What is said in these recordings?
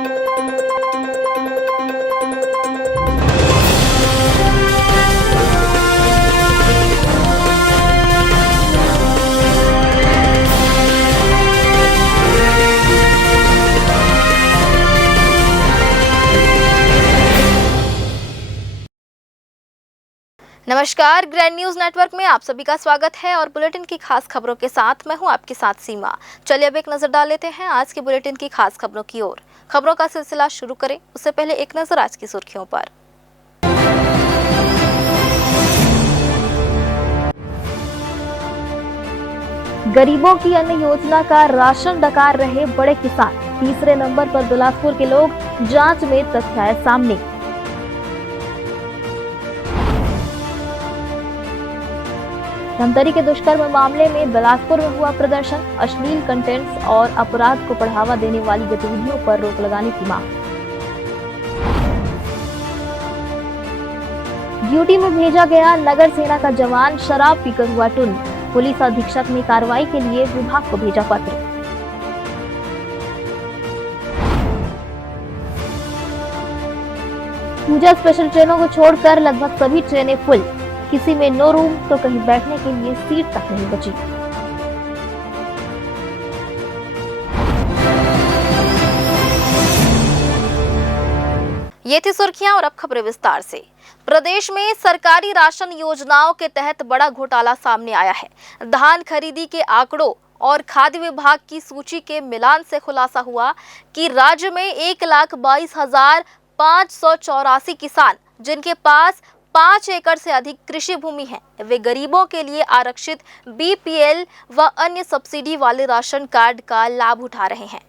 नमस्कार, grand news network में आप सभी का स्वागत है और बुलेटिन की खास खबरों के साथ मैं हूं आपके साथ सीमा। चलिए अब एक नजर डाल लेते हैं आज के बुलेटिन की खास खबरों की ओर। खबरों का सिलसिला शुरू करें उससे पहले एक नजर आज की सुर्खियों पर। गरीबों की अन्न योजना का राशन डकार रहे बड़े किसान, तीसरे नंबर पर बिलासपुर के लोग, जांच में तथ्य आए सामने। धमतरी के दुष्कर्म मामले में बिलासपुर में हुआ प्रदर्शन, अश्लील कंटेंट्स और अपराध को बढ़ावा देने वाली गतिविधियों पर रोक लगाने की मांग। ड्यूटी में भेजा गया नगर सेना का जवान शराब पीकर हुआ टुन, पुलिस अधीक्षक ने कार्रवाई के लिए विभाग को भेजा पत्र। पूजा स्पेशल ट्रेनों को छोड़कर लगभग सभी ट्रेनें फुल, किसी में नो रूम तो कहीं बैठने के लिए सीट तक नहीं बची। ये थी सुर्खियां और अब खबरें विस्तार से। प्रदेश में सरकारी राशन योजनाओं के तहत बड़ा घोटाला सामने आया है। धान खरीदी के आंकड़ों और खाद्य विभाग की सूची के मिलान से खुलासा हुआ कि राज्य में 1,22,584 किसान जिनके पास 5 एकड़ से अधिक कृषि भूमि है, वे गरीबों के लिए आरक्षित बीपीएल व अन्य सब्सिडी वाले राशन कार्ड का लाभ उठा रहे हैं।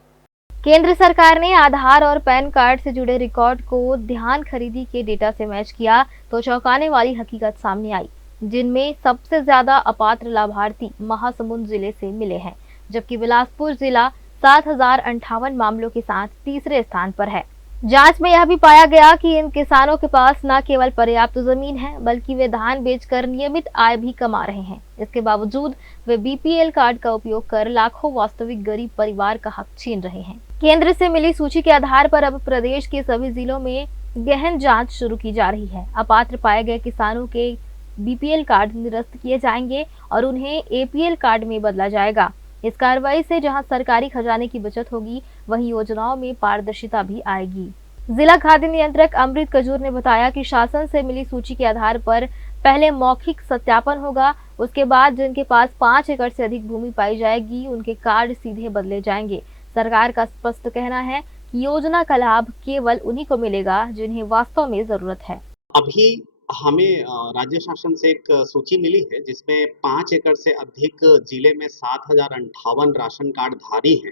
केंद्र सरकार ने आधार और पैन कार्ड से जुड़े रिकॉर्ड को धान खरीदी के डेटा से मैच किया तो चौंकाने वाली हकीकत सामने आई, जिनमें सबसे ज्यादा अपात्र लाभार्थी महासमुंद जिले से मिले हैं, जबकि बिलासपुर जिला 7,058 मामलों के साथ तीसरे स्थान पर है। जांच में यह भी पाया गया कि इन किसानों के पास न केवल पर्याप्त जमीन है बल्कि वे धान बेचकर नियमित आय भी कमा रहे हैं। इसके बावजूद वे बीपीएल कार्ड का उपयोग कर लाखों वास्तविक गरीब परिवार का हक छीन रहे हैं। केंद्र से मिली सूची के आधार पर अब प्रदेश के सभी जिलों में गहन जांच शुरू की जा रही है। अपात्र पाए गए किसानों के बीपीएल कार्ड निरस्त किए जाएंगे और उन्हें एपीएल कार्ड में बदला जाएगा। इस कार्रवाई से जहां सरकारी खजाने की बचत होगी, वहीं योजनाओं में पारदर्शिता भी आएगी। जिला खाद्य नियंत्रक अमृत कजूर ने बताया कि शासन से मिली सूची के आधार पर पहले मौखिक सत्यापन होगा, उसके बाद जिनके पास 5 एकड़ से अधिक भूमि पाई जाएगी उनके कार्ड सीधे बदले जाएंगे। सरकार का स्पष्ट कहना है कि योजना का लाभ केवल उन्हीं को मिलेगा जिन्हें वास्तव में जरूरत है। अभी हमें राज्य शासन से एक सूची मिली है जिसमें 5 एकड़ से अधिक जिले में 7,058 राशन कार्ड धारी हैं।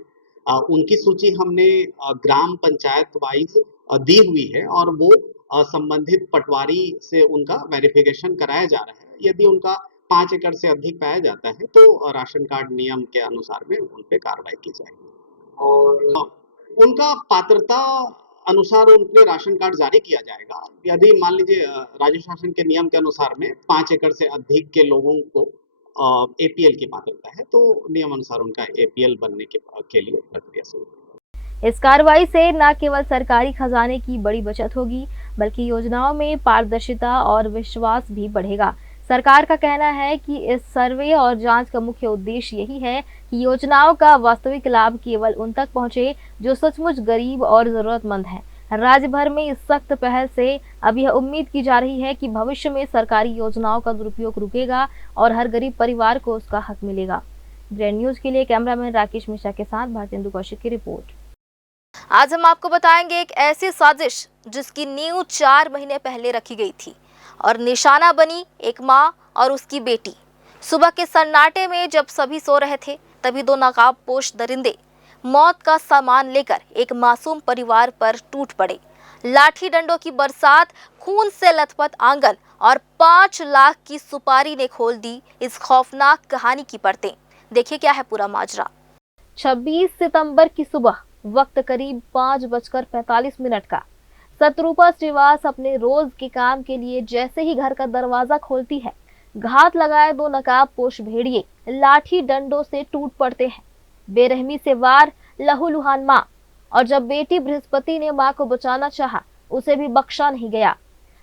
उनकी सूची हमने ग्राम पंचायत वाइज दी हुई है और वो संबंधित पटवारी से उनका वेरिफिकेशन कराया जा रहा है। यदि उनका 5 एकड़ से अधिक पाया जाता है तो राशन कार्ड नियम के अनुसार में उन पे कार्रवाई की जाएगी और उनका पात्रता अनुसार उनके राशन कार्ड जारी किया जाएगा। यदि मान लीजिए राज्य शासन के नियम के अनुसार में 5 एकड़ से अधिक के लोगों को एपीएल की पात्रता है तो नियम अनुसार उनका एपीएल बनने के लिए प्रक्रिया शुरू होगी। इस कार्रवाई से न केवल सरकारी खजाने की बड़ी बचत होगी बल्कि योजनाओं में पारदर्शिता और विश्वास भी बढ़ेगा। सरकार का कहना है कि इस सर्वे और जांच का मुख्य उद्देश्य यही है कि योजनाओं का वास्तविक लाभ केवल उन तक पहुंचे जो सचमुच गरीब और जरूरतमंद हैं। राज्य भर में इस सख्त पहल से अब यह उम्मीद की जा रही है कि भविष्य में सरकारी योजनाओं का दुरुपयोग रुकेगा और हर गरीब परिवार को उसका हक मिलेगा। ग्रैंड न्यूज के लिए कैमरामैन राकेश मिश्रा के साथ भारतेंदु कौशिक की रिपोर्ट। आज हम आपको बताएंगे एक ऐसी साजिश जिसकी नींव 4 महीने पहले रखी गई थी और निशाना बनी एक माँ और उसकी बेटी। सुबह के सन्नाटे में जब सभी सो रहे थे तभी 2 नकाबपोश दरिंदे मौत का सामान लेकर एक मासूम परिवार पर टूट पड़े। लाठी डंडों की बरसात, खून से लथपथ आंगन और 5 लाख की सुपारी ने खोल दी इस खौफनाक कहानी की परतें। देखिए क्या है पूरा माजरा। 26 सितंबर की सुबह, वक्त करीब 5:45 का। शत्रुपा श्रीवास अपने रोज के काम के लिए जैसे ही घर का दरवाजा खोलती है, घात लगाए 2 नकाबपोश भेड़िए लाठी डंडों से टूट पड़ते हैं। बेरहमी से वार, लहूलुहान माँ और जब बेटी बृहस्पति ने मां को बचाना चाहा, उसे भी बख्शा नहीं गया।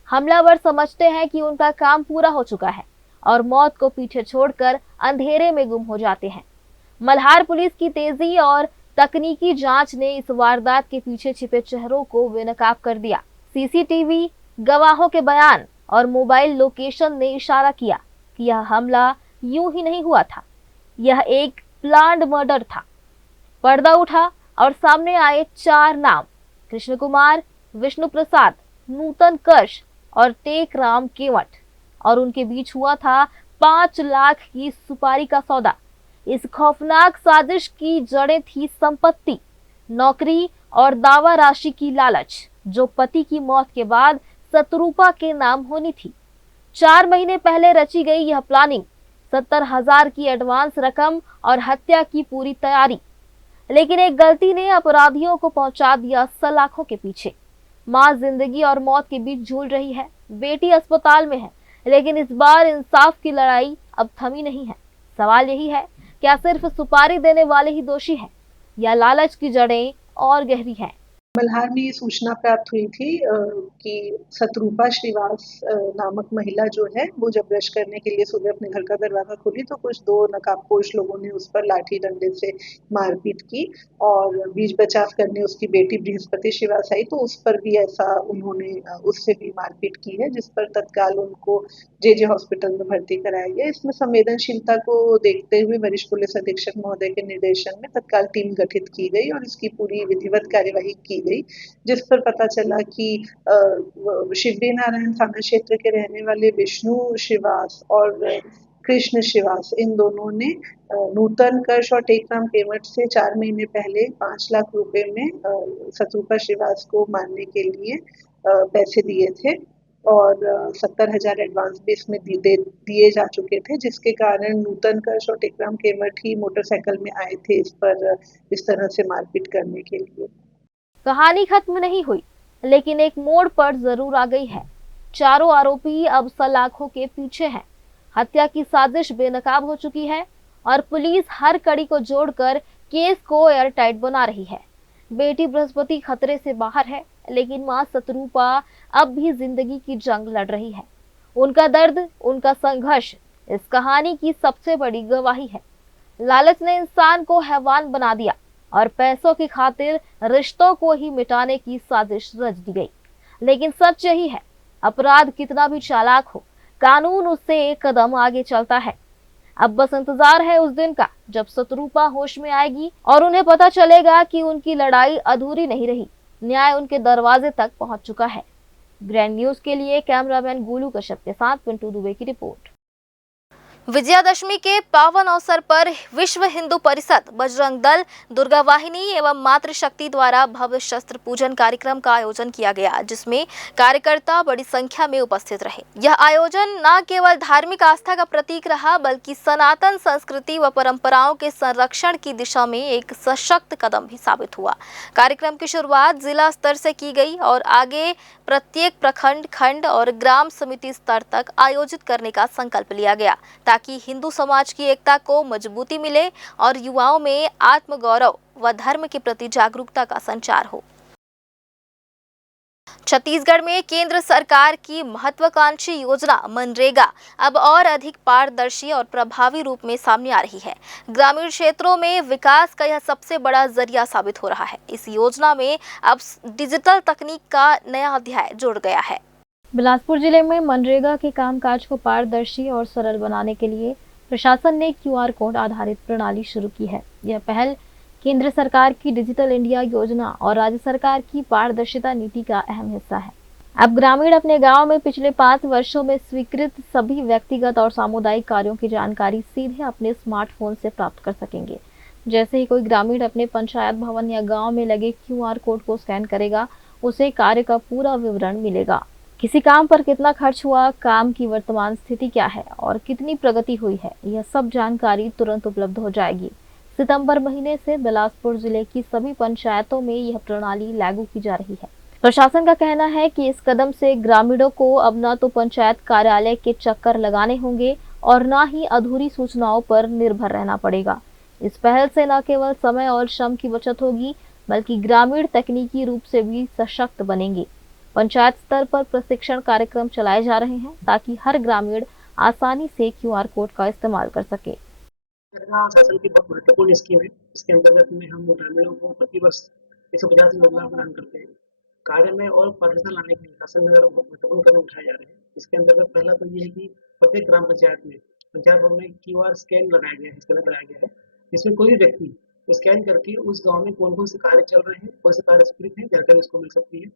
हमलावर समझते हैं कि उनका काम पूरा हो चुका है और मौत को पीछे छोड़कर अंधेरे में गुम हो जाते हैं। मल्हार पुलिस की तेजी और तकनीकी जांच ने इस वारदात के पीछे छिपे चेहरों को बेनकाब कर दिया। सीसीटीवी, गवाहों के बयान और मोबाइल लोकेशन ने इशारा किया कि यह हमला यूं ही नहीं हुआ था, यह एक प्लान्ड मर्डर था। पर्दा उठा और सामने आए 4 नाम, कृष्ण कुमार, विष्णु प्रसाद, नूतन कर्ष और टेकराम केवट, और उनके बीच हुआ था 5 लाख की सुपारी का सौदा। इस खौफनाक साजिश की जड़ें थी संपत्ति, नौकरी और दावा राशि की लालच, जो पति की मौत के बाद शत्रुपा के नाम होनी थी। 4 महीने पहले रची गई यह प्लानिंग, 70,000 की एडवांस रकम और हत्या की पूरी तैयारी। लेकिन एक गलती ने अपराधियों को पहुंचा दिया सलाखों के पीछे। मां जिंदगी और मौत के बीच झूल रही है, बेटी अस्पताल में है, लेकिन इस बार इंसाफ की लड़ाई अब थमी नहीं है। सवाल यही है, क्या सिर्फ सुपारी देने वाले ही दोषी हैं या लालच की जड़ें और गहरी हैं? मल्हार में ये सूचना प्राप्त हुई थी कि शत्रुपा श्रीवास नामक महिला जो है वो जब ब्रश करने के लिए सुबह अपने घर का दरवाजा खोली तो कुछ 2 नकाबपोश लोगों ने उस पर लाठी डंडे से मारपीट की और बीच बचाव करने उसकी बेटी बृहस्पति श्रीवास आई तो उस पर भी ऐसा उन्होंने उससे भी मारपीट की है, जिस पर तत्काल उनको जे हॉस्पिटल में भर्ती कराया गया। इसमें संवेदनशीलता को देखते हुए वरिष्ठ पुलिस अधीक्षक महोदय के निर्देशन में तत्काल टीम गठित की गई और इसकी पूरी विधिवत कार्यवाही की गई, जिस पर पता चला कि शिवरी नारायण थाना क्षेत्र के रहने वाले विष्णु श्रीवास और कृष्ण श्रीवास, इन दोनों ने नूतन कर्ष और टेकराम केवट से 4 महीने पहले 5 लाख रुपए में शत्रुपा श्रीवास को मारने के लिए पैसे दिए थे और 70,000 एडवांस भी इसमें दिए जा चुके थे, जिसके कारण नूतन कर्ष और टेकराम केवट ही मोटरसाइकिल में आए थे इस पर इस तरह से मारपीट करने के लिए। कहानी खत्म नहीं हुई, लेकिन एक मोड़ पर जरूर आ गई है। चारों आरोपी अब सलाखों के पीछे हैं। हत्या की साजिश बेनकाब हो चुकी है और पुलिस हर कड़ी को जोड़कर केस को एयरटाइट बना रही है। बेटी बृहस्पति खतरे से बाहर है, लेकिन मां शत्रुपा अब भी जिंदगी की जंग लड़ रही है। उनका दर्द, उनका संघर्ष इस कहानी की सबसे बड़ी गवाही है। लालच ने इंसान को हैवान बना दिया और पैसों की खातिर रिश्तों को ही मिटाने की साजिश रच दी गई। लेकिन सच यही है, अपराध कितना भी चालाक हो, कानून उससे एक कदम आगे चलता है। अब बस इंतजार है उस दिन का जब शत्रुपा होश में आएगी और उन्हें पता चलेगा कि उनकी लड़ाई अधूरी नहीं रही, न्याय उनके दरवाजे तक पहुंच चुका है। ग्रैंड न्यूज के लिए कैमरामैन गोलू कश्यप के साथ पिंटू दुबे की रिपोर्ट। विजयादशमी के पावन अवसर पर विश्व हिंदू परिषद, बजरंग दल, दुर्गा वाहिनी एवं मातृशक्ति द्वारा भव्य शस्त्र पूजन कार्यक्रम का आयोजन किया गया, जिसमें कार्यकर्ता बड़ी संख्या में उपस्थित रहे। यह आयोजन न केवल धार्मिक आस्था का प्रतीक रहा, बल्कि सनातन संस्कृति व परंपराओं के संरक्षण की दिशा में एक सशक्त कदम भी साबित हुआ। कार्यक्रम की शुरुआत जिला स्तर से की गई और आगे प्रत्येक प्रखंड, खंड और ग्राम समिति स्तर तक आयोजित करने का संकल्प लिया गया, ताकि हिंदू समाज की एकता को मजबूती मिले और युवाओं में आत्मगौरव व धर्म के प्रति जागरूकता का संचार हो। छत्तीसगढ़ में केंद्र सरकार की महत्वाकांक्षी योजना मनरेगा अब और अधिक पारदर्शी और प्रभावी रूप में सामने आ रही है। ग्रामीण क्षेत्रों में विकास का यह सबसे बड़ा जरिया साबित हो रहा है। इस योजना में अब डिजिटल तकनीक का नया अध्याय जुड़ गया है। बिलासपुर जिले में मनरेगा के कामकाज को पारदर्शी और सरल बनाने के लिए प्रशासन ने QR कोड आधारित प्रणाली शुरू की है। यह पहल केंद्र सरकार की डिजिटल इंडिया योजना और राज्य सरकार की पारदर्शिता नीति का अहम हिस्सा है। अब ग्रामीण अपने गांव में पिछले 5 वर्षों में स्वीकृत सभी व्यक्तिगत और सामुदायिक कार्यों की जानकारी सीधे अपने स्मार्टफोन से प्राप्त कर सकेंगे। जैसे ही कोई ग्रामीण अपने पंचायत भवन या गाँव में लगे QR कोड को स्कैन करेगा, उसे कार्य का पूरा विवरण मिलेगा। किसी काम पर कितना खर्च हुआ, काम की वर्तमान स्थिति क्या है और कितनी प्रगति हुई है, यह सब जानकारी तुरंत उपलब्ध हो जाएगी। सितंबर महीने से बिलासपुर जिले की सभी पंचायतों में यह प्रणाली लागू की जा रही है। प्रशासन का कहना है कि इस कदम से ग्रामीणों को अब न तो पंचायत कार्यालय के चक्कर लगाने होंगे और न ही अधूरी सूचनाओं पर निर्भर रहना पड़ेगा। इस पहल से न केवल समय और श्रम की बचत होगी, बल्कि ग्रामीण तकनीकी रूप से भी सशक्त बनेंगे। पंचायत स्तर पर प्रशिक्षण कार्यक्रम चलाए जा रहे हैं ताकि हर ग्रामीण आसानी से QR कोड का इस्तेमाल कर सके। सरकार शासन की बहुत महत्वपूर्ण स्कीम है। इसके अंतर्गत में हम ग्रामीणों को प्रति वर्ष 150 योजना प्रदान करते हैं। कार्य में और पारदर्शिता लाने के लिए शासन द्वारा बहुत महत्वपूर्ण कदम उठाए जा रहे हैं। इसके अंतर्गत पहला तो ये है कि प्रत्येक ग्राम पंचायत में पंचायत भवन में QR स्कैन लगाया गया है, स्कैनर लगाया गया है, जिसमें कोई भी व्यक्ति स्कैन करके उस गाँव में कौन कौन से कार्य चल रहे हैं, कौन से कार्य स्वीकृत है, जानकारी उसको मिल सकती है।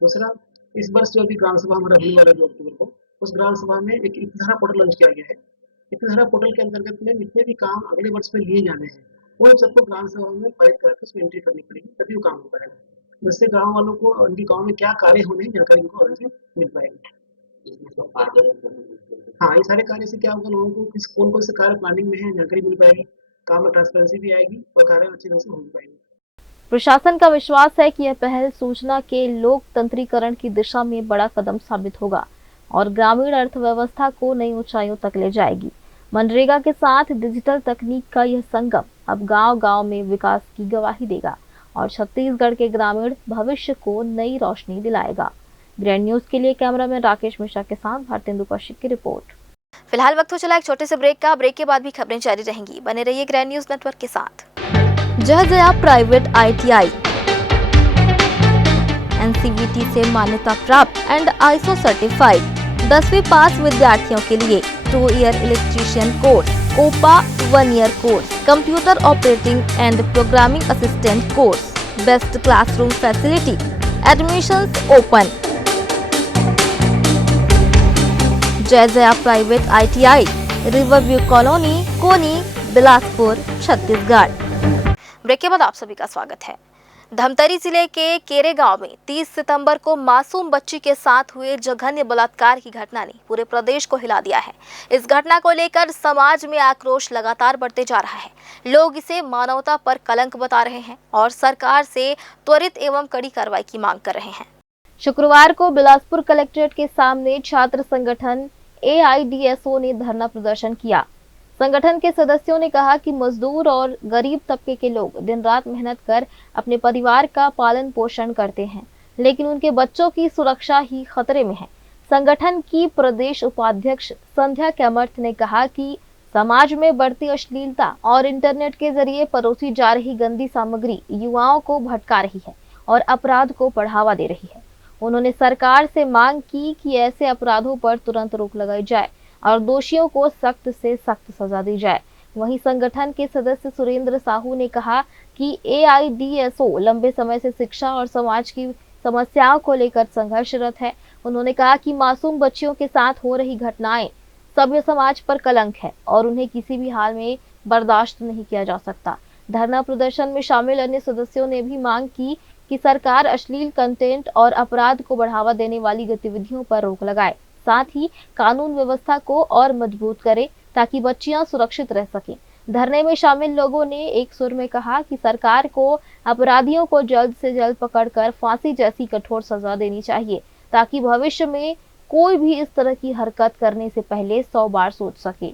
दूसरा, इस वर्ष जो भी ग्राम सभा हमारा होने वाला है 2 अक्टूबर को, उस ग्राम सभा में एक इतिहास पोर्टल लॉन्च किया गया है। इतिहास पोर्टल के अंतर्गत में जितने भी काम अगले वर्ष में लिए जाने हैं, उन सबको ग्राम सभा में पारित करके उसमें एंट्री करनी पड़ेगी, तभी वो काम हो पाएगा। जिससे गाँव वालों को उनके गाँव में क्या कार्य होने हैं जानकारी उनको अलग से मिल पाएगी। हाँ, ये सारे कार्य से क्या होगा, लोगों को किस कौन कौन से कार्य प्लानिंग में है जानकारी मिल पाएगी, काम में ट्रांसपेरेंसी भी आएगी और कार्य अच्छी तरह से हो पाएगी। प्रशासन का विश्वास है कि यह पहल सूचना के लोकतंत्रीकरण की दिशा में बड़ा कदम साबित होगा और ग्रामीण अर्थव्यवस्था को नई ऊंचाइयों तक ले जाएगी। मनरेगा के साथ डिजिटल तकनीक का यह संगम अब गांव-गांव में विकास की गवाही देगा और छत्तीसगढ़ के ग्रामीण भविष्य को नई रोशनी दिलाएगा। ग्रैंड न्यूज के लिए कैमरामैन राकेश मिश्रा के साथ भारतेंदु कौशिक की रिपोर्ट। फिलहाल वक्त हो चला एक छोटे से ब्रेक का। ब्रेक के बाद भी खबरें जारी रहेंगी, बने रहिए ग्रैंड न्यूज नेटवर्क के साथ। जय प्राइवेट ITI NCVT से मान्यता प्राप्त एंड ISO सर्टिफाइड 10वीं पास विद्यार्थियों के लिए 2 year electrician course, OPA 1 year course, computer operating and programming assistant course, best classroom facility, admissions open. जय private ITI, riverview colony, Koni, Bilaspur, Chhattisgarh. Break के बाद आप सभी का स्वागत है। धमतरी जिले के केरे गांव में 30 सितंबर को मासूम बच्ची के साथ हुए जघन्य बलात्कार की घटना ने पूरे प्रदेश को हिला दिया है। इस घटना को लेकर समाज में आक्रोश लगातार बढ़ते जा रहा है। लोग इसे मानवता पर कलंक बता रहे हैं और सरकार से त्वरित एवं कड़ी कार्रवाई की मांग कर रहे हैं। शुक्रवार को बिलासपुर कलेक्ट्रेट के सामने छात्र संगठन AIDSO ने धरना प्रदर्शन किया। संगठन के सदस्यों ने कहा कि मजदूर और गरीब तबके के लोग दिन रात मेहनत कर अपने परिवार का पालन पोषण करते हैं, लेकिन उनके बच्चों की सुरक्षा ही खतरे में है। संगठन की प्रदेश उपाध्यक्ष संध्या कैमर्थ ने कहा कि समाज में बढ़ती अश्लीलता और इंटरनेट के जरिए परोसी जा रही गंदी सामग्री युवाओं को भटका रही है और अपराध को बढ़ावा दे रही है। उन्होंने सरकार से मांग की कि ऐसे अपराधों पर तुरंत रोक लगाई जाए और दोषियों को सख्त से सख्त सजा दी जाए। वहीं संगठन के सदस्य सुरेंद्र साहू ने कहा कि AIDSO लंबे समय से शिक्षा और समाज की समस्याओं को लेकर संघर्षरत है। उन्होंने कहा कि मासूम बच्चियों के साथ हो रही घटनाएं सभ्य समाज पर कलंक है और उन्हें किसी भी हाल में बर्दाश्त नहीं किया जा सकता। धरना प्रदर्शन में शामिल अन्य सदस्यों ने भी मांग की कि सरकार अश्लील कंटेंट और अपराध को बढ़ावा देने वाली गतिविधियों पर रोक लगाए, साथ ही कानून व्यवस्था को और मजबूत करे ताकि बच्चियां सुरक्षित रह सकें। धरने में शामिल लोगों ने एक सुर में कहा कि सरकार को अपराधियों को जल्द से जल्द पकड़कर फांसी जैसी कठोर सजा देनी चाहिए ताकि भविष्य में कोई भी इस तरह की हरकत करने से पहले 100 बार सोच सके।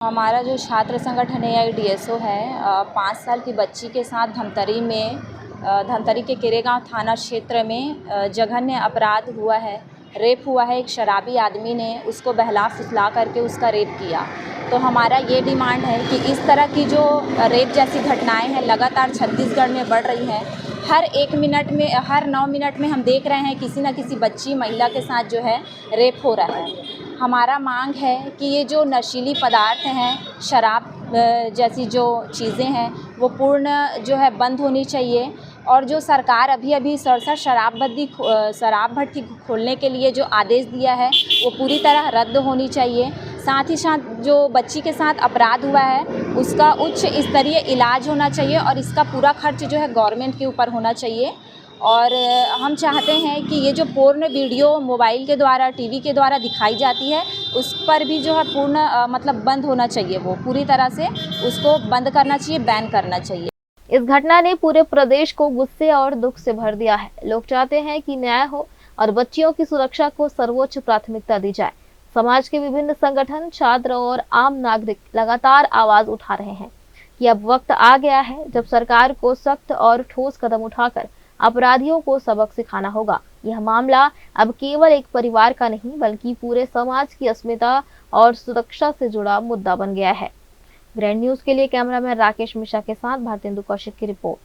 हमारा जो छात्र संगठन AIDSO है, 5 साल की बच्ची के साथ धमतरी के केरेगांव थाना क्षेत्र में जघन्य अपराध हुआ है, रेप हुआ है। एक शराबी आदमी ने उसको बहला फुसला करके उसका रेप किया। तो हमारा ये डिमांड है कि इस तरह की जो रेप जैसी घटनाएं हैं लगातार छत्तीसगढ़ में बढ़ रही हैं। हर 9 मिनट में हम देख रहे हैं किसी न किसी बच्ची महिला के साथ जो है रेप हो रहा है। हमारा मांग है कि ये जो नशीली पदार्थ हैं, शराब जैसी जो चीज़ें हैं वो पूर्ण जो है बंद होनी चाहिए और जो सरकार अभी सरसर शराब भट्टी खोलने के लिए जो आदेश दिया है वो पूरी तरह रद्द होनी चाहिए। साथ ही साथ जो बच्ची के साथ अपराध हुआ है उसका उच्च स्तरीय इलाज होना चाहिए और इसका पूरा खर्च जो है गवर्नमेंट के ऊपर होना चाहिए। और हम चाहते हैं कि ये जो पोर्न वीडियो मोबाइल के द्वारा, टीवी के द्वारा दिखाई जाती है उस पर भी जो है पूर्ण मतलब बंद होना चाहिए, वो पूरी तरह से उसको बंद करना चाहिए, बैन करना चाहिए। इस घटना ने पूरे प्रदेश को गुस्से और दुख से भर दिया है। लोग चाहते हैं कि न्याय हो और बच्चियों की सुरक्षा को सर्वोच्च प्राथमिकता दी जाए। समाज के विभिन्न संगठन, छात्र और आम नागरिक लगातार आवाज उठा रहे हैं कि अब वक्त आ गया है जब सरकार को सख्त और ठोस कदम उठाकर अपराधियों को सबक सिखाना होगा। यह मामला अब केवल एक परिवार का नहीं बल्कि पूरे समाज की अस्मिता और सुरक्षा से जुड़ा मुद्दा बन गया है। ग्रैंड न्यूज के लिए कैमरामैन राकेश मिश्रा के साथ भारतेंदु कौशिक की रिपोर्ट।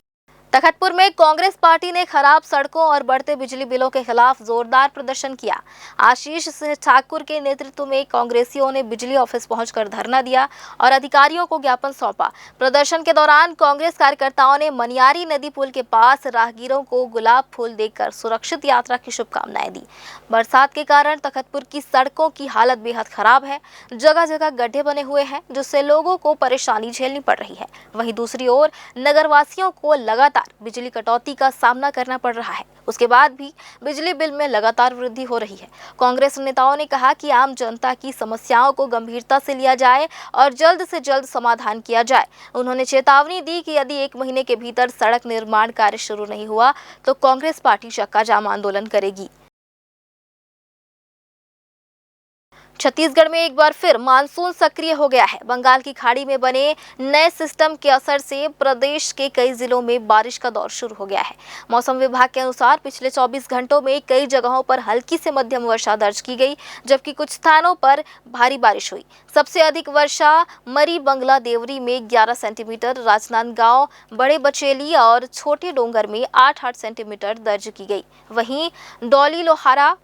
तखतपुर में कांग्रेस पार्टी ने खराब सड़कों और बढ़ते बिजली बिलों के खिलाफ जोरदार प्रदर्शन किया। आशीष सिंह ठाकुर के नेतृत्व में कांग्रेसियों ने बिजली ऑफिस पहुंचकर धरना दिया और अधिकारियों को ज्ञापन सौंपा। प्रदर्शन के दौरान कांग्रेस कार्यकर्ताओं ने मनियारी नदी पुल के पास राहगीरों को गुलाब फूल देकर सुरक्षित यात्रा की शुभकामनाएं दी। बरसात के कारण तखतपुर की सड़कों की हालत बेहद खराब है। जगह जगह गड्ढे बने हुए हैं जिससे लोगों को परेशानी झेलनी पड़ रही है। वहीं दूसरी ओर नगरवासियों को लगातार बिजली कटौती का सामना करना पड़ रहा है। उसके बाद भी बिजली बिल में लगातार वृद्धि हो रही है। कांग्रेस नेताओं ने कहा कि आम जनता की समस्याओं को गंभीरता से लिया जाए और जल्द से जल्द समाधान किया जाए। उन्होंने चेतावनी दी कि यदि 1 महीने के भीतर सड़क निर्माण कार्य शुरू नहीं हुआ तो कांग्रेस पार्टी चक्का जाम आंदोलन करेगी। छत्तीसगढ़ में एक बार फिर मानसून सक्रिय हो गया है। बंगाल की खाड़ी में बने नए सिस्टम के असर से प्रदेश के कई जिलों में बारिश का दौर शुरू हो गया है। मौसम विभाग के अनुसार पिछले 24 घंटों में कई जगहों पर हल्की से मध्यम वर्षा दर्ज की गई, जबकि कुछ स्थानों पर भारी बारिश हुई। सबसे अधिक वर्षा मरी बंगला देवरी में 11 सेंटीमीटर, राजनांदगांव, बड़े बचेली और छोटे डोंगर में 8-8 सेंटीमीटर दर्ज की गई। वहीं डौली लोहारा,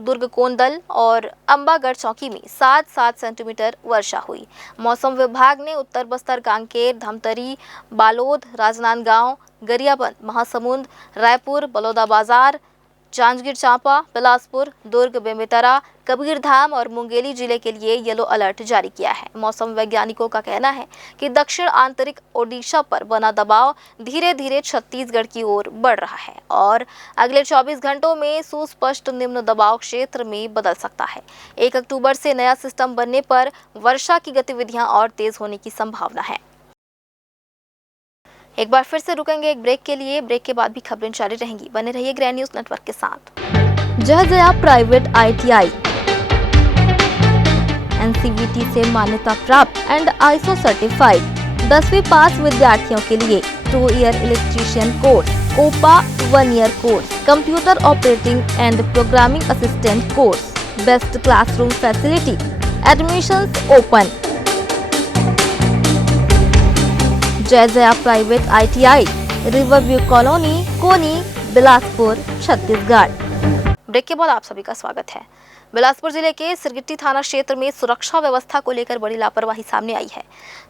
दुर्ग कोंदल और अंबागढ़ चौकी में 7-7 सेंटीमीटर वर्षा हुई। मौसम विभाग ने उत्तर बस्तर, कांकेर, धमतरी, बालोद, राजनांदगांव, गरियाबंद, महासमुंद, रायपुर, बलौदाबाजार, जांजगीर चांपा, बिलासपुर, दुर्ग, बेमेतरा, कबीरधाम और मुंगेली जिले के लिए येलो अलर्ट जारी किया है। मौसम वैज्ञानिकों का कहना है कि दक्षिण आंतरिक ओडिशा पर बना दबाव धीरे धीरे छत्तीसगढ़ की ओर बढ़ रहा है और अगले 24 घंटों में सुस्पष्ट निम्न दबाव क्षेत्र में बदल सकता है। 1 अक्टूबर से नया सिस्टम बनने पर वर्षा की गतिविधियां और तेज होने की संभावना है। एक बार फिर से रुकेंगे एक ब्रेक के लिए। ब्रेक के बाद भी खबरें जारी रहेंगी। बने रहिए ग्रैंड न्यूज नेटवर्क के साथ। जयजया प्राइवेट ITI NCVT से मान्यता प्राप्त एंड ISO सर्टिफाइड 10वीं पास विद्यार्थियों के लिए 2 year electrician course, OPA 1 year course, computer operating and programming assistant course, best classroom facility, admissions open. Jaijaya private ITI, riverview colony, Koni, Bilaspur, Chhattisgarh. Break के बाद आप सभी का स्वागत है। बिलासपुर जिले के सिरगिट्टी थाना क्षेत्र में सुरक्षा व्यवस्था को लेकर बड़ी लापरवाही सामने आई है।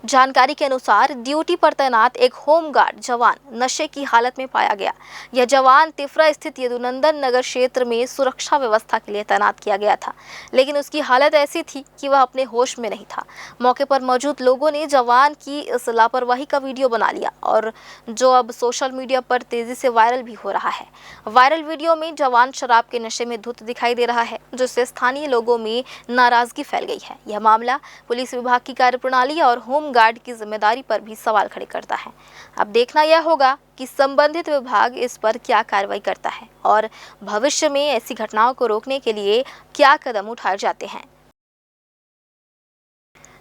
जानकारी के अनुसार ड्यूटी पर तैनात एक होमगार्ड जवान नशे की हालत में पाया गया। यह जवान तिफरा स्थित यदुनंदन नगर क्षेत्र में सुरक्षा व्यवस्था के लिए तैनात किया गया था, लेकिन उसकी हालत ऐसी थी कि वह अपने होश में नहीं था। मौके पर मौजूद लोगों ने जवान की इस लापरवाही का वीडियो बना लिया और जो अब सोशल मीडिया पर तेजी से वायरल भी हो रहा है। वायरल वीडियो में जवान शराब के नशे में धुत दिखाई दे रहा है, जिससे स्थानीय लोगों में नाराजगी फैल गई है। यह मामला पुलिस विभाग की कार्यप्रणाली और होमगार्ड की जिम्मेदारी पर भी सवाल खड़े करता है। अब देखना यह होगा कि संबंधित विभाग इस पर क्या कार्रवाई करता है और भविष्य में ऐसी घटनाओं को रोकने के लिए क्या कदम उठाए जाते हैं।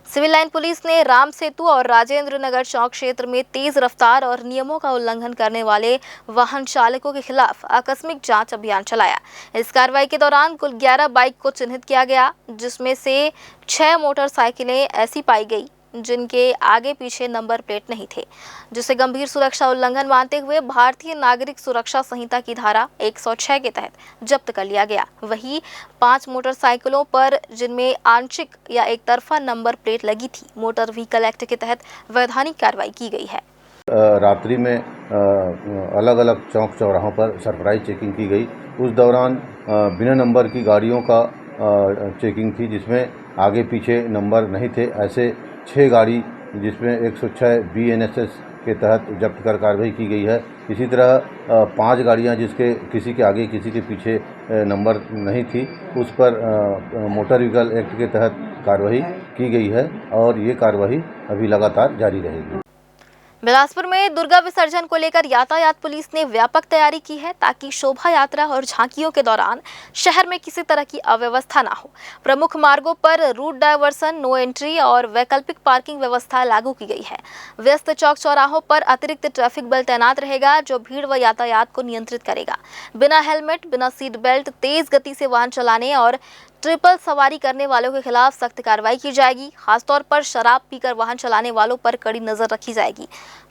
सिविल लाइन पुलिस ने राम सेतु और राजेंद्र नगर चौक क्षेत्र में तेज रफ्तार और नियमों का उल्लंघन करने वाले वाहन चालकों के खिलाफ आकस्मिक जांच अभियान चलाया। इस कार्रवाई के दौरान कुल 11 बाइक को चिन्हित किया गया, जिसमें से 6 मोटरसाइकिलें ऐसी पाई गई जिनके आगे पीछे नंबर प्लेट नहीं थे, जिसे गंभीर सुरक्षा उल्लंघन मानते हुए भारतीय नागरिक सुरक्षा संहिता की धारा 106 के तहत जब्त कर लिया गया। वहीं 5 मोटरसाइकिलों पर जिनमें आंशिक या एक तरफा नंबर प्लेट लगी थी, मोटर व्हीकल एक्ट के तहत वैधानिक कार्रवाई की गई है। रात्रि में अलग अलग चौक चौराहों पर सरप्राइज चेकिंग की गई। उस दौरान बिना नंबर की गाड़ियों का चेकिंग थी, जिसमें आगे पीछे नंबर नहीं थे। ऐसे 6 गाड़ी जिसमें 106 BNSS के तहत जब्त कर कार्रवाई की गई है। इसी तरह 5 गाड़ियां जिसके किसी के आगे किसी के पीछे नंबर नहीं थी, उस पर मोटर व्हीकल एक्ट के तहत कार्रवाई की गई है और ये कार्रवाई अभी लगातार जारी रहेगी। बिलासपुर में दुर्गा विसर्जन को लेकर यातायात पुलिस ने व्यापक तैयारी की है ताकि शोभा यात्रा और झांकियों के दौरान शहर में किसी तरह की अव्यवस्था ना हो। प्रमुख मार्गों पर रूट डायवर्सन, नो एंट्री और वैकल्पिक पार्किंग व्यवस्था लागू की गई है। व्यस्त चौक चौराहों पर अतिरिक्त ट्रैफिक बल तैनात रहेगा जो भीड़ व यातायात को नियंत्रित करेगा। बिना हेलमेट, बिना सीट बेल्ट, तेज गति से वाहन चलाने और ट्रिपल सवारी करने वालों के खिलाफ सख्त कार्रवाई की जाएगी। खासतौर पर शराब पीकर वाहन चलाने वालों पर कड़ी नजर रखी जाएगी।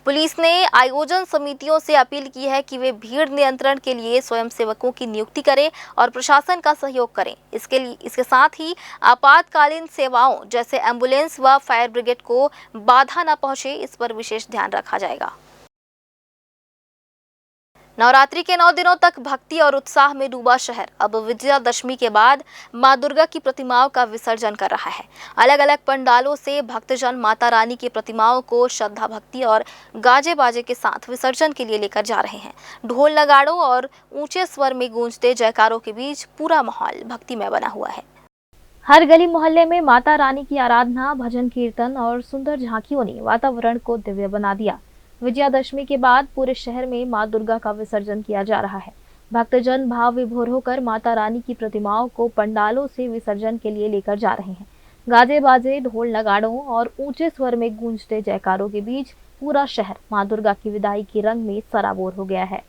पुलिस ने आयोजन समितियों से अपील की है कि वे भीड़ नियंत्रण के लिए स्वयंसेवकों की नियुक्ति करें और प्रशासन का सहयोग करें। इसके साथ ही आपातकालीन सेवाओं जैसे एम्बुलेंस व फायर ब्रिगेड को बाधा न पहुंचे, इस पर विशेष ध्यान रखा जाएगा। नवरात्रि के 9 दिनों तक भक्ति और उत्साह में डूबा शहर अब विजयादशमी के बाद मां दुर्गा की प्रतिमाओं का विसर्जन कर रहा है। अलग अलग पंडालों से भक्तजन माता रानी की प्रतिमाओं को श्रद्धा, भक्ति और गाजे बाजे के साथ विसर्जन के लिए लेकर जा रहे हैं। ढोल नगाड़ों और ऊंचे स्वर में गूंजते जयकारों के बीच पूरा माहौल भक्तिमय बना हुआ है। हर गली मोहल्ले में माता रानी की आराधना, भजन कीर्तन और सुंदर झांकियों ने वातावरण को दिव्य बना दिया। विजयादशमी के बाद पूरे शहर में मां दुर्गा का विसर्जन किया जा रहा है। भक्तजन भाव विभोर होकर माता रानी की प्रतिमाओं को पंडालों से विसर्जन के लिए लेकर जा रहे हैं। गाजे बाजे, ढोल नगाड़ों और ऊंचे स्वर में गूंजते जयकारों के बीच पूरा शहर मां दुर्गा की विदाई के रंग में सराबोर हो गया है।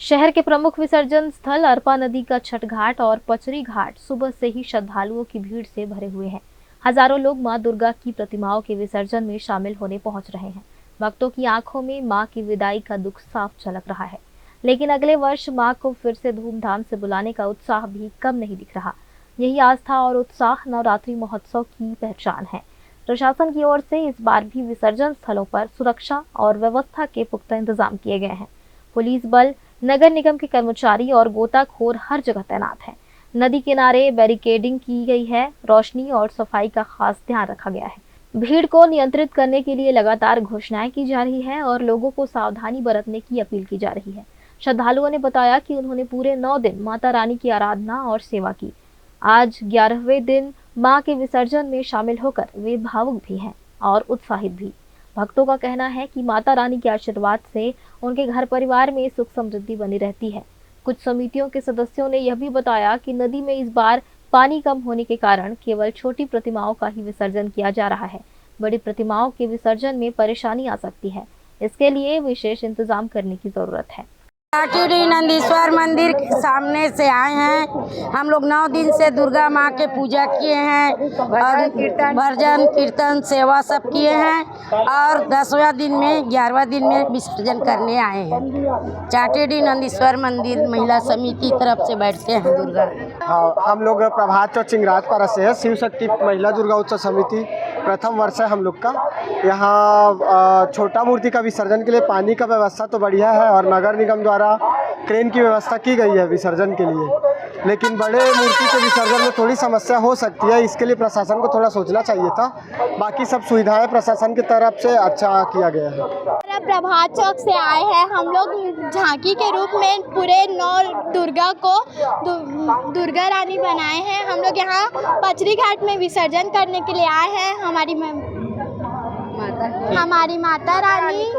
शहर के प्रमुख विसर्जन स्थल अरपा नदी का छठ घाट और पचरी घाट सुबह से ही श्रद्धालुओं की भीड़ से भरे हुए हैं। हजारों लोग मां दुर्गा की प्रतिमाओं के विसर्जन में शामिल होने पहुंच रहे हैं। भक्तों की आंखों में मां की विदाई का दुख साफ झलक रहा है, लेकिन अगले वर्ष मां को फिर से धूमधाम से बुलाने का उत्साह भी कम नहीं दिख रहा। यही आस्था और उत्साह नवरात्रि महोत्सव की पहचान है। प्रशासन की ओर से इस बार भी विसर्जन स्थलों पर सुरक्षा और व्यवस्था के पुख्ता इंतजाम किए गए हैं। पुलिस बल, नगर निगम के कर्मचारी और गोताखोर हर जगह तैनात हैं। नदी किनारे बैरिकेडिंग की गई है। रोशनी और सफाई का खास ध्यान रखा गया है। भीड़ को नियंत्रित करने के लिए लगातार घोषणाएं की जा रही है और लोगों को सावधानी बरतने की अपील की जा रही है। श्रद्धालुओं ने बताया कि उन्होंने पूरे 9 दिन माता रानी की आराधना और सेवा की। आज 11वें दिन मां के विसर्जन में शामिल होकर वे भावुक भी हैं और उत्साहित भी। भक्तों का कहना है कि माता रानी के आशीर्वाद से उनके घर परिवार में सुख समृद्धि बनी रहती है। कुछ समितियों के सदस्यों ने यह भी बताया कि नदी में इस बार पानी कम होने के कारण केवल छोटी प्रतिमाओं का ही विसर्जन किया जा रहा है। बड़ी प्रतिमाओं के विसर्जन में परेशानी आ सकती है, इसके लिए विशेष इंतजाम करने की जरूरत है। टाटीडी नंदीश्वर मंदिर के सामने से आए हैं। हम लोग 9 दिन से दुर्गा माँ के पूजा किए हैं और भजन कीर्तन सेवा सब किए हैं और 10वां दिन में 11वां दिन में विसर्जन करने आए हैं। टाटीडी नंदीश्वर मंदिर महिला समिति तरफ से बैठते हैं दुर्गा। हाँ, हम लोग प्रभात चौक चिंगराजपारा से है। शिव शक्ति महिला दुर्गा उत्सव समिति प्रथम वर्ष है हम लोग का। यहाँ छोटा मूर्ति का विसर्जन के लिए पानी का व्यवस्था तो बढ़िया है और नगर निगम द्वारा क्रेन की व्यवस्था की गई है विसर्जन के लिए, लेकिन बड़े मूर्ति के विसर्जन में थोड़ी समस्या हो सकती है। इसके लिए प्रशासन को थोड़ा सोचना चाहिए था। बाकी सब सुविधाएं प्रशासन की तरफ से अच्छा किया गया है। प्रभात चौक से आए हैं हम लोग। झांकी के रूप में पूरे 9 दुर्गा को दुर्गा रानी बनाए हैं। हम लोग यहाँ पचरी घाट में विसर्जन करने के लिए आए हैं। हमारी माता रानी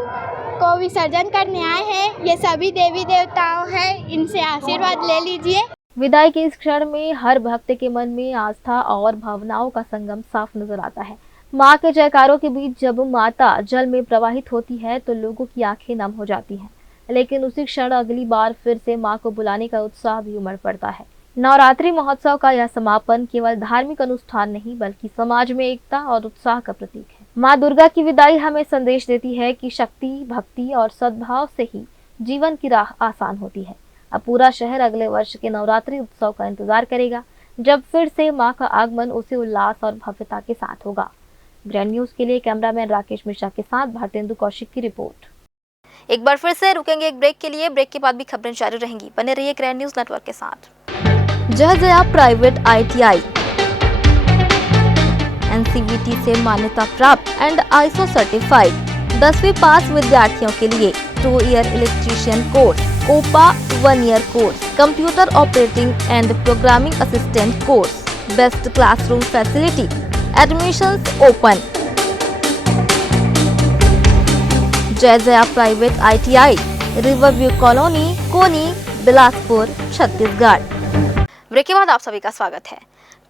को विसर्जन करने आए हैं। ये सभी देवी देवताओं हैं, इनसे आशीर्वाद ले लीजिए। विदाई के इस क्षण में हर भक्त के मन में आस्था और भावनाओं का संगम साफ नजर आता है। मां के जयकारों के बीच जब माता जल में प्रवाहित होती है तो लोगों की आंखें नम हो जाती हैं, लेकिन उसी क्षण अगली बार फिर से मां को बुलाने का उत्साह भी उमड़ पड़ता है। नवरात्रि महोत्सव का यह समापन केवल धार्मिक अनुष्ठान नहीं बल्कि समाज में एकता और उत्साह का प्रतीक है। मां दुर्गा की विदाई हमें संदेश देती है कि शक्ति, भक्ति और सद्भाव से ही जीवन की राह आसान होती है। अब पूरा शहर अगले वर्ष के नवरात्रि उत्सव का इंतजार करेगा, जब फिर से मां का आगमन उसी उल्लास और भव्यता के साथ होगा। ग्रैंड न्यूज के लिए कैमरामैन राकेश मिश्रा के साथ भारतेंदु कौशिक की रिपोर्ट। एक बार फिर से रुकेंगे एक ब्रेक के लिए। ब्रेक के बाद भी खबरें जारी रहेंगी। बने रहिए ग्रैंड न्यूज नेटवर्क के साथ। जय जया प्राइवेट ITI NCVT से मान्यता प्राप्त एंड ISO सर्टिफाइड। 10वीं पास विद्यार्थियों के लिए 2 year electrician course, COPA 1 year course, computer operating and programming assistant course, best classroom facility, admissions open. Jai Jaya private ITI, river view colony, Koni, Bilaspur, Chhattisgarh. Break के बाद आप सभी का स्वागत है।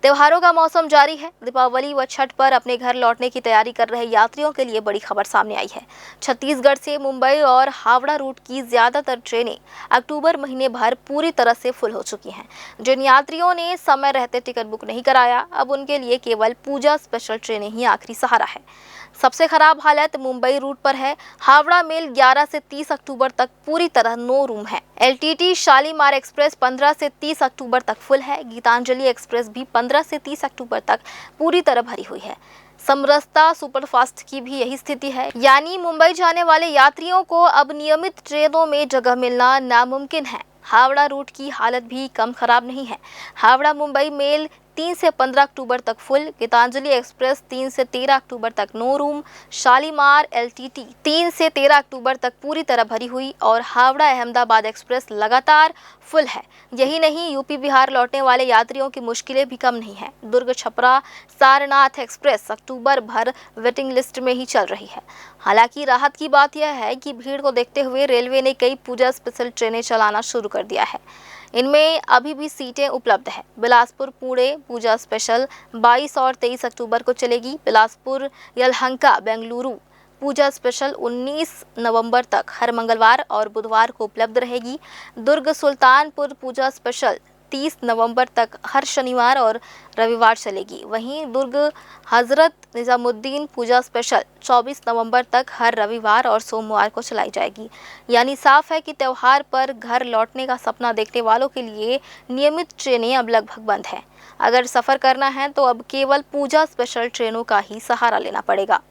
त्योहारों का मौसम जारी है। दीपावली व छठ पर अपने घर लौटने की तैयारी कर रहे यात्रियों के लिए बड़ी खबर सामने आई है। छत्तीसगढ़ से मुंबई और हावड़ा रूट की ज्यादातर ट्रेनें अक्टूबर महीने भर पूरी तरह से फुल हो चुकी हैं। जिन यात्रियों ने समय रहते टिकट बुक नहीं कराया, अब उनके लिए केवल पूजा स्पेशल ट्रेनें ही आखिरी सहारा है। सबसे खराब हालत मुंबई रूट पर है। हावड़ा मेल 11 से 30 अक्टूबर तक पूरी तरह नो रूम है। LTT शालीमार एक्सप्रेस 15 से 30 अक्टूबर तक फुल है। गीतांजलि एक्सप्रेस भी 15 से 30 अक्टूबर तक पूरी तरह भरी हुई है। समरसता सुपरफास्ट की भी यही स्थिति है, यानी मुंबई जाने वाले यात्रियों को अब नियमित ट्रेनों में जगह मिलना नामुमकिन है। हावड़ा रूट की हालत भी कम खराब नहीं है। हावड़ा मुंबई मेल 3 से 15 अक्टूबर तक फुल, गीतांजलि एक्सप्रेस 3 से 13 अक्टूबर तक नो रूम, शालीमार LTT 3 से 13 अक्टूबर तक पूरी तरह भरी हुई और हावड़ा अहमदाबाद एक्सप्रेस लगातार फुल है। यही नहीं, यूपी बिहार लौटने वाले यात्रियों की मुश्किलें भी कम नहीं है। दुर्ग छपरा सारनाथ एक्सप्रेस अक्टूबर भर वेटिंग लिस्ट में ही चल रही है। हालांकि राहत की बात यह है कि भीड़ को देखते हुए रेलवे ने कई पूजा स्पेशल ट्रेनें चलाना शुरू कर दिया है। इनमें अभी भी सीटें उपलब्ध है। बिलासपुर पुणे पूजा स्पेशल 22 और 23 अक्टूबर को चलेगी। बिलासपुर यलहंका बेंगलुरु पूजा स्पेशल 19 नवंबर तक हर मंगलवार और बुधवार को उपलब्ध रहेगी। दुर्ग सुल्तानपुर पूजा स्पेशल 30 नवंबर तक हर शनिवार और रविवार चलेगी। वहीं दुर्ग हजरत निजामुद्दीन पूजा स्पेशल 24 नवंबर तक हर रविवार और सोमवार को चलाई जाएगी। यानी साफ है कि त्योहार पर घर लौटने का सपना देखने वालों के लिए नियमित ट्रेनें अब लगभग बंद हैं। अगर सफ़र करना है तो अब केवल पूजा स्पेशल ट्रेनों का ही सहारा लेना पड़ेगा।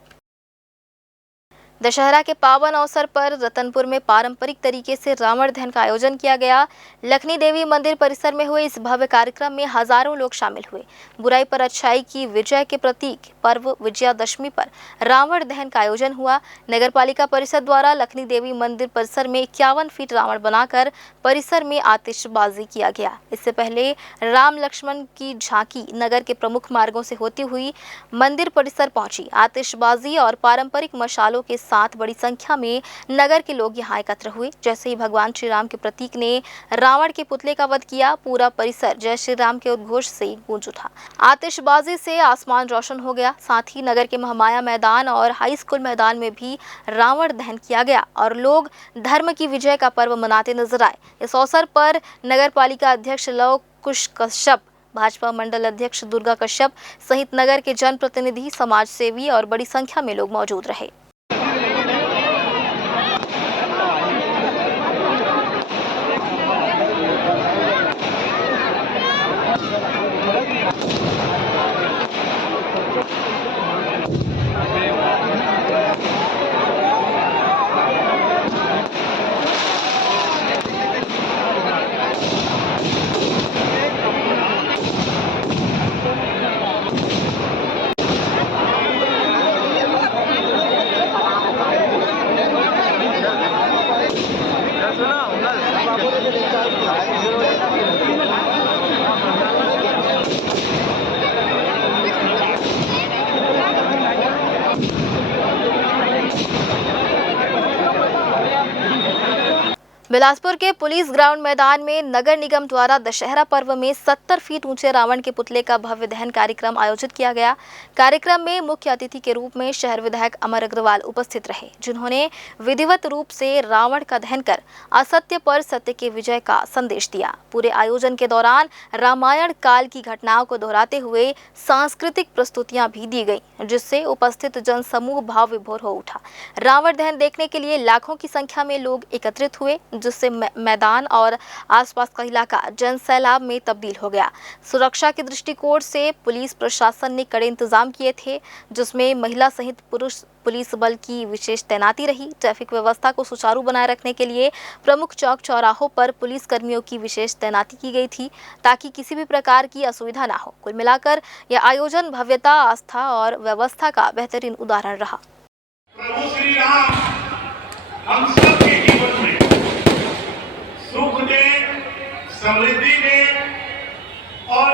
दशहरा के पावन अवसर पर रतनपुर में पारंपरिक तरीके से रावण दहन का आयोजन किया गया। लखनी देवी मंदिर परिसर में हुए इस भव्य कार्यक्रम में हजारों लोग शामिल हुए। बुराई पर अच्छाई की विजय के प्रतीक पर्व विजयादशमी पर रावण दहन का आयोजन हुआ। नगरपालिका परिषद द्वारा लखनी देवी मंदिर परिसर में 51 फीट रावण बनाकर परिसर में आतिशबाजी किया गया। इससे पहले राम लक्ष्मण की झांकी नगर के प्रमुख मार्गों से होती हुई मंदिर परिसर पहुंची। आतिशबाजी और पारंपरिक मशालों के साथ बड़ी संख्या में नगर के लोग यहां एकत्र हुए। जैसे ही भगवान श्री राम के प्रतीक ने रावण के पुतले का वध किया, पूरा परिसर जय श्री राम के उद्घोष से गूंज उठा। आतिशबाजी से आसमान रोशन हो गया। साथ ही नगर के महामाया मैदान और हाई स्कूल मैदान में भी रावण दहन किया गया और लोग धर्म की विजय का पर्व मनाते नजर आए। इस अवसर पर नगर पालिका अध्यक्ष लव कुश कश्यप, भाजपा मंडल अध्यक्ष दुर्गा कश्यप सहित नगर के जनप्रतिनिधि, समाज सेवी और बड़ी संख्या में लोग मौजूद रहे। बिलासपुर के पुलिस ग्राउंड मैदान में नगर निगम द्वारा दशहरा पर्व में 70 फीट ऊंचे रावण के पुतले का भव्य दहन कार्यक्रम आयोजित किया गया। कार्यक्रम में मुख्य अतिथि के रूप में शहर विधायक अमर अग्रवाल उपस्थित रहे, जिन्होंने विधिवत रूप से रावण का दहन कर असत्य पर सत्य के विजय का संदेश दिया। पूरे आयोजन के दौरान रामायण काल की घटनाओं को दोहराते हुए सांस्कृतिक प्रस्तुतियां भी दी गई, जिससे उपस्थित जनसमूह भाव विभोर हो उठा। रावण दहन देखने के लिए लाखों की संख्या में लोग एकत्रित हुए, जिससे मैदान और आसपास का इलाका जन सैलाब में तब्दील हो गया। सुरक्षा के दृष्टिकोण से पुलिस प्रशासन ने कड़े इंतजाम किए थे, जिसमें महिला सहित पुरुष पुलिस बल की विशेष तैनाती रही। ट्रैफिक व्यवस्था को सुचारू बनाए रखने के लिए प्रमुख चौक चौराहों पर पुलिस कर्मियों की विशेष तैनाती की गई थी ताकि किसी भी प्रकार की असुविधा ना हो। कुल मिलाकर यह आयोजन भव्यता, आस्था और व्यवस्था का बेहतरीन उदाहरण रहा। प्रभु श्री राम हम सबके जीवन में सुख दे, समृद्धि दे और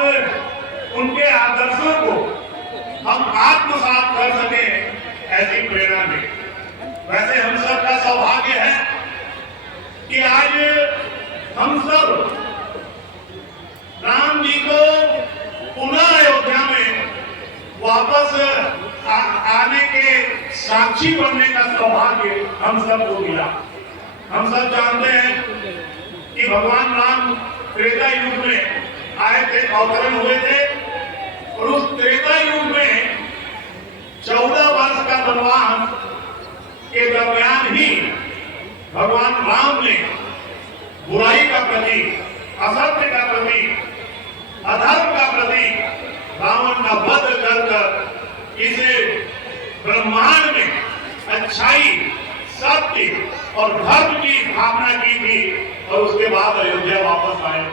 उनके आदर्शों को हम आत्मसात कर सके, ऐसी प्रेरणा दे। वैसे हम सब का सौभाग्य है कि आज हम सब राम जी को पुनः अयोध्या में वापस आने के साक्षी बनने का सौभाग्य हम सबको मिला। हम सब जानते हैं कि भगवान राम त्रेता युग में आए थे, अवतरण हुए थे और उस त्रेता युग में 14 वर्ष का वनवास के दरमियान ही भगवान राम ने बुराई का प्रतीक, असत्य का प्रतीक, अधर्म का प्रतीक रावण का वध कर इस ब्रह्मांड में अच्छाई, सत्य और धर्म की स्थापना की थी और उसके बाद अयोध्या वापस आए।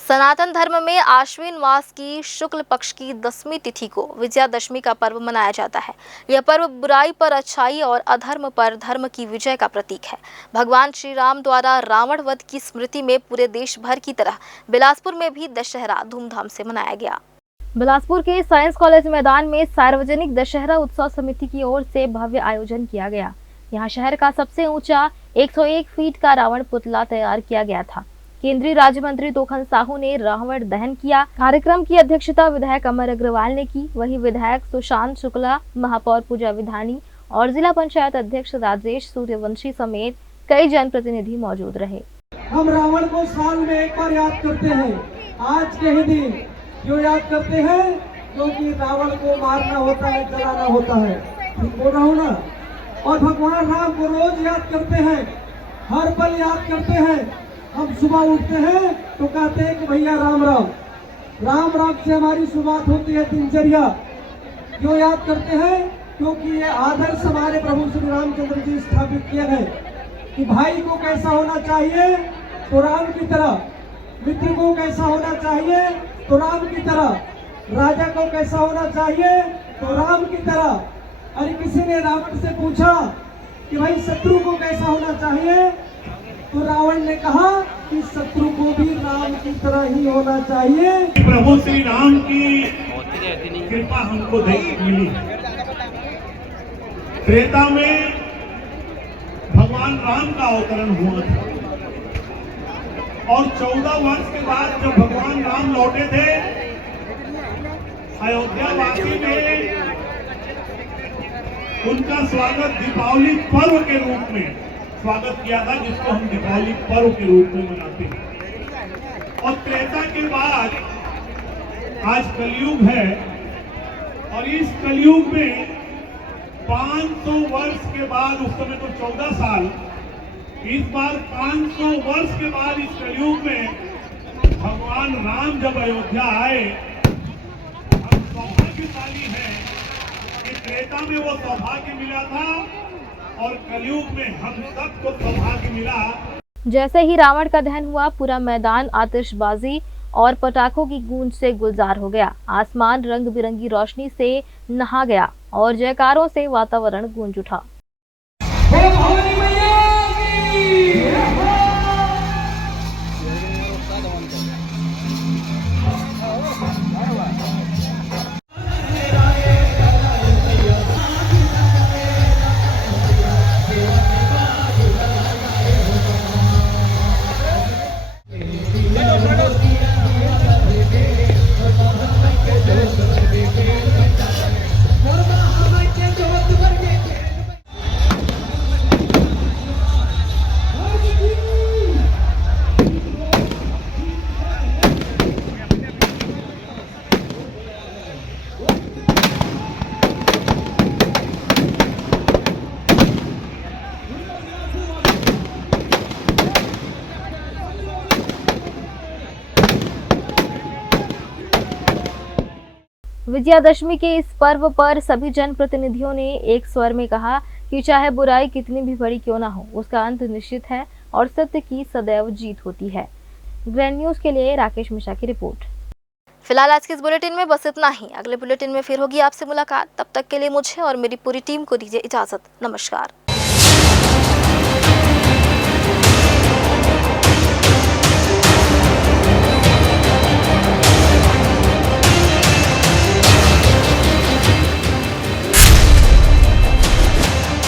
सनातन धर्म में आश्विन मास की शुक्ल पक्ष की 10वीं तिथि को विजयादशमी का पर्व मनाया जाता है। यह पर्व बुराई पर अच्छाई और अधर्म पर धर्म की विजय का प्रतीक है। भगवान श्री राम द्वारा रावण वध की स्मृति में पूरे देश भर की तरह बिलासपुर में भी दशहरा धूमधाम से मनाया गया। बिलासपुर के साइंस कॉलेज मैदान में सार्वजनिक दशहरा उत्सव समिति की ओर से भव्य आयोजन किया गया। यहाँ शहर का सबसे ऊंचा 101 फीट का रावण पुतला तैयार किया गया था। केंद्रीय राज्य मंत्री तोखन साहू ने रावण दहन किया। कार्यक्रम की अध्यक्षता विधायक अमर अग्रवाल ने की। वहीं विधायक सुशांत शुक्ला, महापौर पूजा विधानी और जिला पंचायत अध्यक्ष राजेश सूर्यवंशी समेत कई जनप्रतिनिधि मौजूद रहे। हम रावण को साल में एक बार याद करते हैं। आज के ही दिन क्यों याद करते हैं? क्योंकि रावण को मारना होता है, जलाना होता है। ठीक बोल रहा हूँ ना? और भगवान राम को रोज याद करते हैं, हर पल याद करते हैं। हम सुबह उठते हैं तो कहते हैं कि भैया राम राम, राम राम से हमारी शुरुआत होती है दिनचर्या। क्यों याद करते हैं? क्योंकि ये आदर्श हमारे प्रभु श्री रामचंद्र जी स्थापित किए हैं कि भाई को कैसा होना चाहिए तो राम की तरह, मित्र को कैसा होना चाहिए तो राम की तरह, राजा को कैसा होना चाहिए तो राम की तरह। अरे किसी ने रावण से पूछा कि भाई शत्रु को कैसा होना चाहिए, तो रावण ने कहा कि शत्रु को भी राम की तरह ही होना चाहिए। प्रभु श्री राम की कृपा हमको मिली। त्रेता में भगवान राम का अवतरण हुआ था और 14 वर्ष के बाद जब भगवान राम लौटे थे, अयोध्या वासी ने उनका स्वागत दीपावली पर्व के रूप में स्वागत किया था, जिसको हम दीपावली पर्व के रूप में मनाते हैं। और त्रेता के बाद आज कलयुग है और इस कलयुग में 500 वर्ष के बाद, उस समय तो 14 साल, इस बार 500 वर्ष के बाद इस कलयुग में भगवान राम जब अयोध्या आए, हम सौभाग्यशाली हैं कि त्रेता में वो सौभाग्य मिला था और कलयुग में हम सबको सौभाग्य मिला। जैसे ही रावण का दहन हुआ, पूरा मैदान आतिशबाजी और पटाखों की गूंज से गुलजार हो गया। आसमान रंग बिरंगी रोशनी से नहा गया और जयकारों से वातावरण गूंज उठा। विजयादशमी के इस पर्व पर सभी जनप्रतिनिधियों ने एक स्वर में कहा कि चाहे बुराई कितनी भी बड़ी क्यों ना हो, उसका अंत निश्चित है और सत्य की सदैव जीत होती है। ग्रैंड न्यूज के लिए राकेश मिश्रा की रिपोर्ट। फिलहाल आज के इस बुलेटिन में बस इतना ही। अगले बुलेटिन में फिर होगी आपसे मुलाकात। तब तक के लिए मुझे और मेरी पूरी टीम को दीजिए इजाजत। नमस्कार।